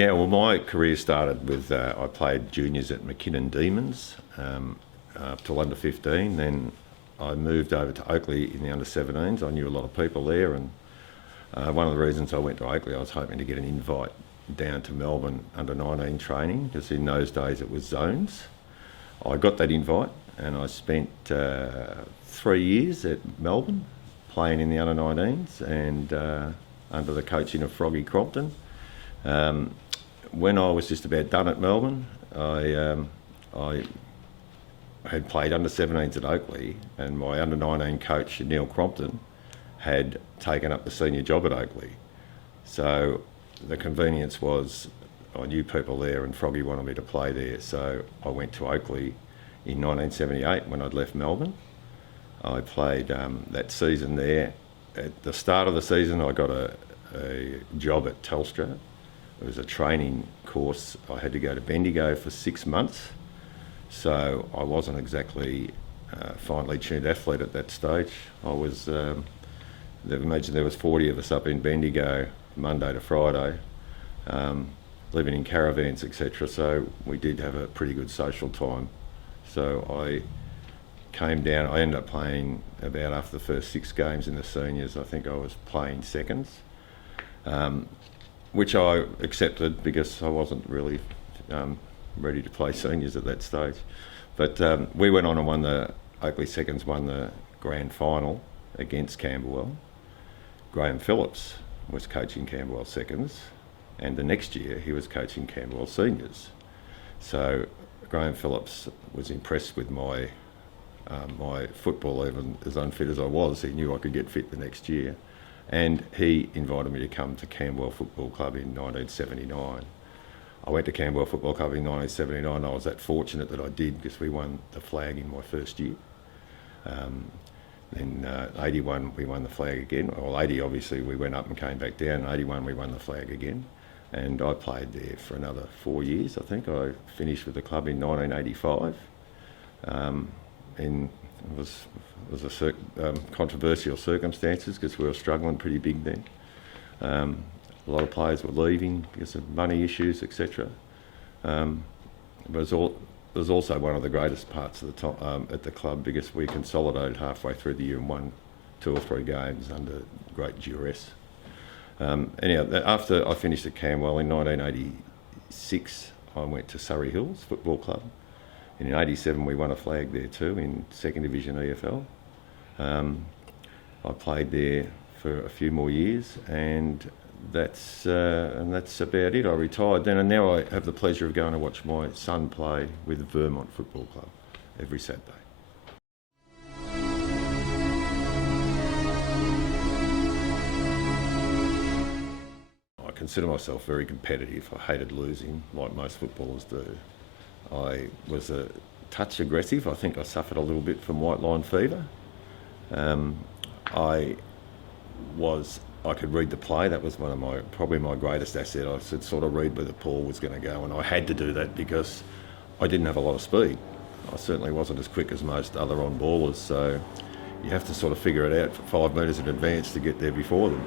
Yeah, well, my career started with, I played juniors at McKinnon Demons up till under 15. Then I moved over to Oakley in the under 17s. I knew a lot of people there, and one of the reasons I went to Oakley, I was hoping to get an invite down to Melbourne under 19 training, because in those days it was zones. I got that invite and I spent 3 years at Melbourne playing in the under 19s and under the coaching of Froggy Crompton. When I was just about done at Melbourne, I had played under 17s at Oakley, and my under 19 coach, Neil Crompton, had taken up the senior job at Oakley. So the convenience was I knew people there and Froggy wanted me to play there, so I went to Oakley in 1978 when I'd left Melbourne. I played that season there. At the start of the season I got a job at Telstra. It was a training course. I had to go to Bendigo for 6 months, so I wasn't exactly a finely tuned athlete at that stage. I was, imagine there was 40 of us up in Bendigo Monday to Friday, living in caravans, etc. So we did have a pretty good social time. So I came down, I ended up playing about after the first 6 games in the seniors, I think I was playing seconds, which I accepted because I wasn't really ready to play seniors at that stage. But we went on and won Oakley Seconds won the grand final against Camberwell. Graham Phillips was coaching Camberwell Seconds, and the next year he was coaching Camberwell Seniors. So Graham Phillips was impressed with my football, even as unfit as I was. He knew I could get fit the next year, and he invited me to come to Camberwell Football Club in 1979. I went to Camberwell Football Club in 1979. I was that fortunate that I did, because we won the flag in my first year. In 81 we won the flag again. Well, 80 obviously we went up and came back down. In 81 we won the flag again, and I played there for another 4 years. I think I finished with the club in 1985. It was a controversial circumstances, because we were struggling pretty big then. A lot of players were leaving because of money issues, etc. It was also one of the greatest parts of the at the club, because we consolidated halfway through the year and won 2 or 3 games under great duress. Anyhow, after I finished at Camberwell in 1986, I went to Surrey Hills Football Club. And in 87 we won a flag there too, in 2nd Division EFL. I played there for a few more years, and that's about it. I retired then, and now I have the pleasure of going to watch my son play with Vermont Football Club every Saturday. I consider myself very competitive. I hated losing, like most footballers do. I was a touch aggressive. I think I suffered a little bit from white line fever. I could read the play. That was probably my greatest asset. I could sort of read where the ball was going to go, and I had to do that because I didn't have a lot of speed. I certainly wasn't as quick as most other on-ballers, so you have to sort of figure it out for 5 metres in advance to get there before them.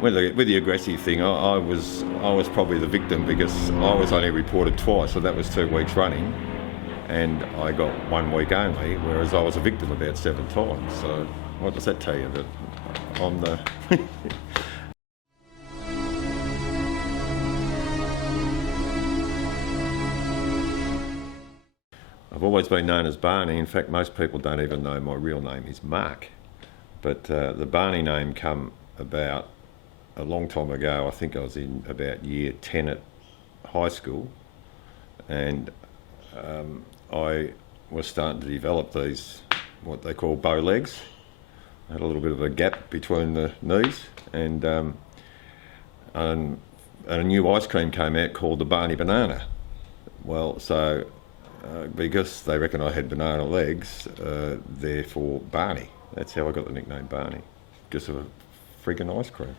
With the aggressive thing, I was probably the victim, because I was only reported twice, so that was 2 weeks running, and I got 1 week only, whereas I was a victim about 7 times. So what does that tell you? That I'm the... I've always been known as Barney. In fact, most people don't even know my real name is Mark. But the Barney name come about a long time ago. I think I was in about year 10 at high school, and I was starting to develop these, what they call bow legs. I had a little bit of a gap between the knees, and a new ice cream came out called the Barney Banana. Well, so because they reckon I had banana legs, therefore Barney. That's how I got the nickname Barney, because of a friggin' ice cream.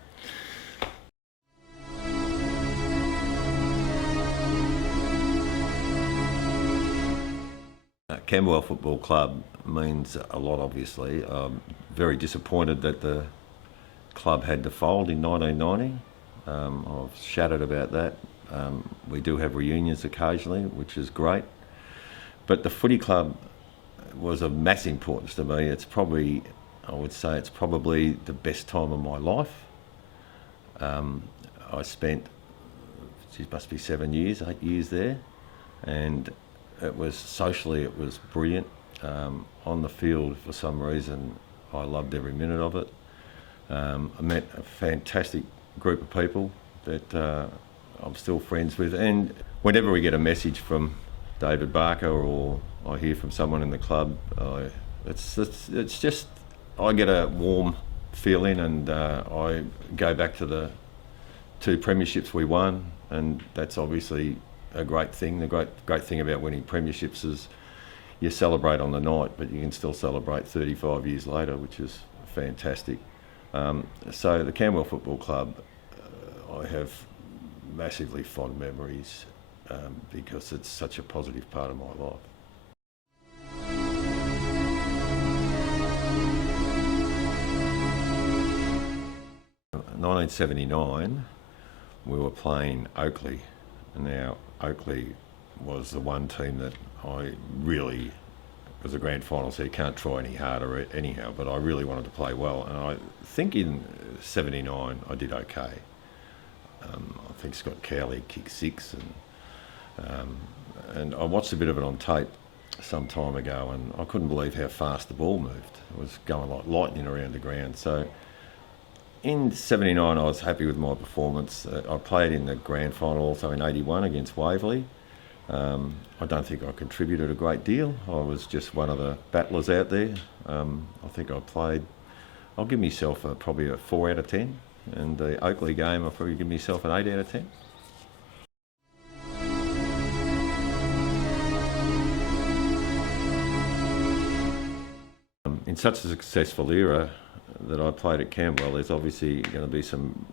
Camberwell Football Club means a lot, obviously. I'm very disappointed that the club had to fold in 1990. I've chatted about that. We do have reunions occasionally, which is great. But the footy club was of massive importance to me. It's probably, I would say it's probably the best time of my life. I spent, it must be 7 years, 8 years there, and it was socially, it was brilliant. On the field, for some reason, I loved every minute of it. I met a fantastic group of people that I'm still friends with, and whenever we get a message from David Barker or I hear from someone in the club, it's just, I get a warm feeling, and I go back to the 2 premierships we won, and that's obviously a great thing. The great thing about winning premierships is you celebrate on the night, but you can still celebrate 35 years later, which is fantastic. So the Camberwell Football Club, I have massively fond memories because it's such a positive part of my life. 1979, we were playing Oakley. Now, Oakley was the one team that I really, was a grand final, so you can't try any harder anyhow, but I really wanted to play well. And I think in 79 I did okay. I think Scott Cowley kicked 6, and I watched a bit of it on tape some time ago, and I couldn't believe how fast the ball moved. It was going like lightning around the ground. So in 79 I was happy with my performance. I played in the grand final also in 81 against Waverley. I don't think I contributed a great deal. I was just one of the battlers out there. I think I played, I'll give myself probably a 4 out of 10, and the Oakley game I'll probably give myself an 8 out of 10. In such a successful era that I played at Camberwell, there's obviously going to be some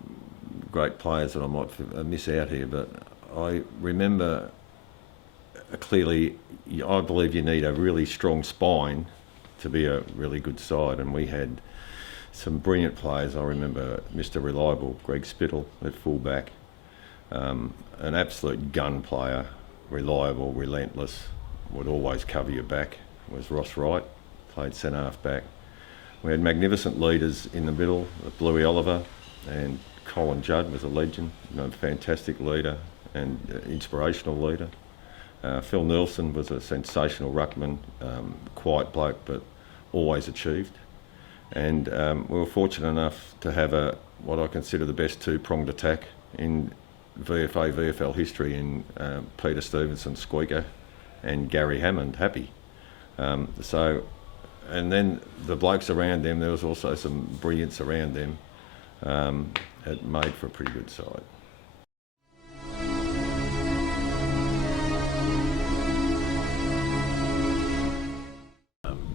great players that I might miss out here, but I remember clearly, I believe you need a really strong spine to be a really good side, and we had some brilliant players. I remember Mr. Reliable, Greg Spittle at fullback, an absolute gun player, reliable, relentless, would always cover your back, was Ross Wright, played centre half back. We had magnificent leaders in the middle, Bluey Oliver, and Colin Judd was a legend, fantastic leader and inspirational leader. Phil Nelson was a sensational ruckman, quiet bloke, but always achieved. And we were fortunate enough to have what I consider the best 2-pronged attack in VFA, VFL history in Peter Stevenson, Squeaker, and Gary Hammond, Happy. And then the blokes around them, there was also some brilliance around them. It made for a pretty good side.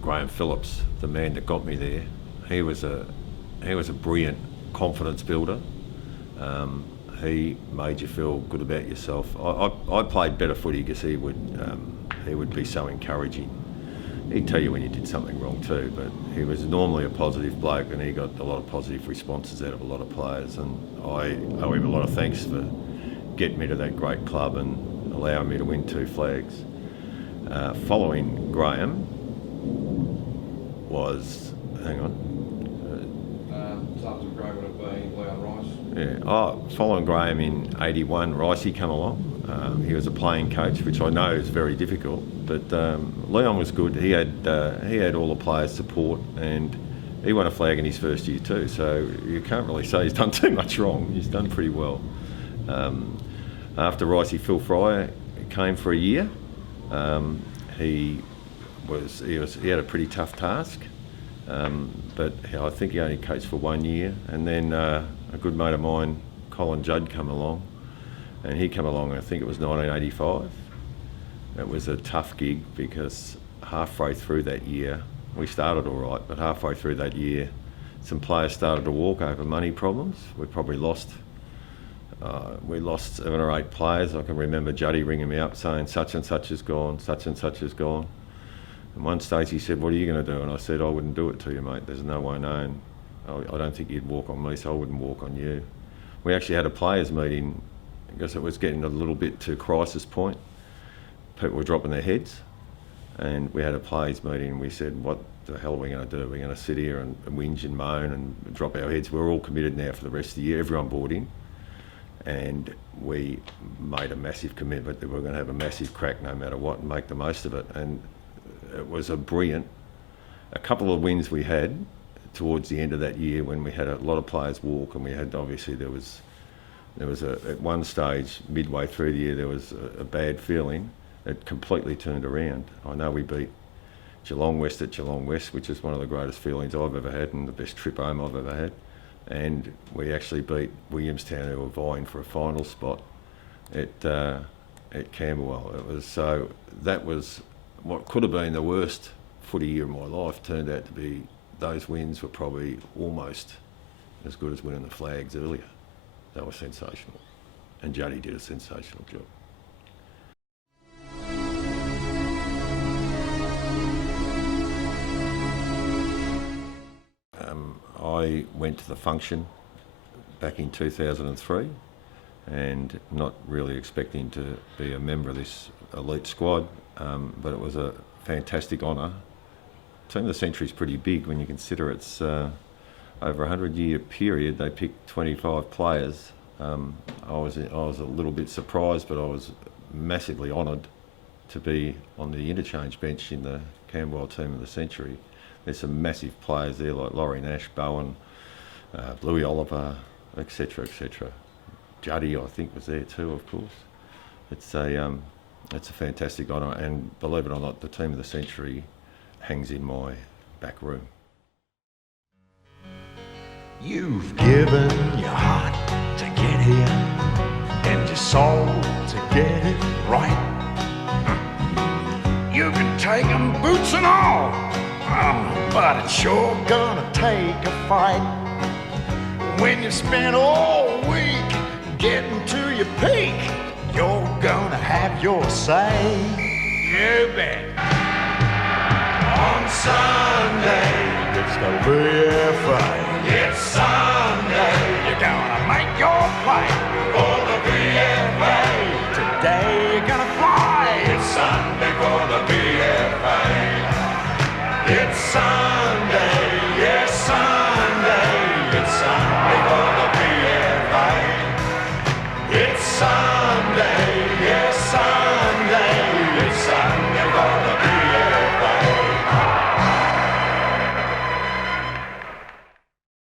Graham Phillips, the man that got me there, he was a brilliant confidence builder. He made you feel good about yourself. I played better footy because he would be so encouraging. He'd tell you when you did something wrong too, but he was normally a positive bloke, and he got a lot of positive responses out of a lot of players, and I owe him a lot of thanks for getting me to that great club and allowing me to win 2 flags. Following Graham was, hang on. After Graham would have been Leon Rice. Yeah. Following Graham in 81, Ricey come along. He was a playing coach, which I know is very difficult, but Leon was good. He had all the players' support, and he won a flag in his first year too, so you can't really say he's done too much wrong. He's done pretty well. After Ricey, Phil Fryer came for a year. He had a pretty tough task, but I think he only coached for 1 year, and then a good mate of mine, Colin Judd, come along. And he came along, I think it was 1985. It was a tough gig because halfway through that year, we started all right, but halfway through that year, some players started to walk over money problems. We probably lost 7 or 8 players. I can remember Juddy ringing me up saying, such and such is gone, such and such is gone. And one stage he said, what are you going to do? And I said, I wouldn't do it to you, mate. There's no way known. I don't think you'd walk on me, so I wouldn't walk on you. we actually had a players' meeting because it was getting a little bit to crisis point. People were dropping their heads, and we had a players' meeting and we said, what the hell are we going to do? We're going to sit here and whinge and moan and drop our heads. We're all committed now for the rest of the year, everyone bought in, and we made a massive commitment that we're going to have a massive crack no matter what and make the most of it. And it was a couple of wins we had towards the end of that year when we had a lot of players walk, and we had, obviously there was at one stage midway through the year there was a bad feeling. It completely turned around. I know we beat Geelong West at Geelong West, which is one of the greatest feelings I've ever had and the best trip home I've ever had. And we actually beat Williamstown, who were vying for a final spot at Camberwell. That was what could have been the worst footy year of my life. Turned out to be, those wins were probably almost as good as winning the flags earlier. They were sensational, and Juddy did a sensational job. I went to the function back in 2003 and not really expecting to be a member of this elite squad, but it was a fantastic honour. Team of the Century is pretty big when you consider it's over a 100-year period. They picked 25 players. I was a little bit surprised, but I was massively honoured to be on the interchange bench in the Camberwell Team of the Century. There's some massive players there like Laurie Nash, Bowen, Bluey Oliver, etc., etc. Juddy, I think, was there too, of course. It's a fantastic honour, and believe it or not, the Team of the Century hangs in my back room. You've given your heart to get here and your soul to get it right. You can take 'em boots and all, but it's sure gonna take a fight. When you spend all week getting to your peak, you're gonna have your say. You bet. On Sunday, it's gonna be a fight. It's Sunday.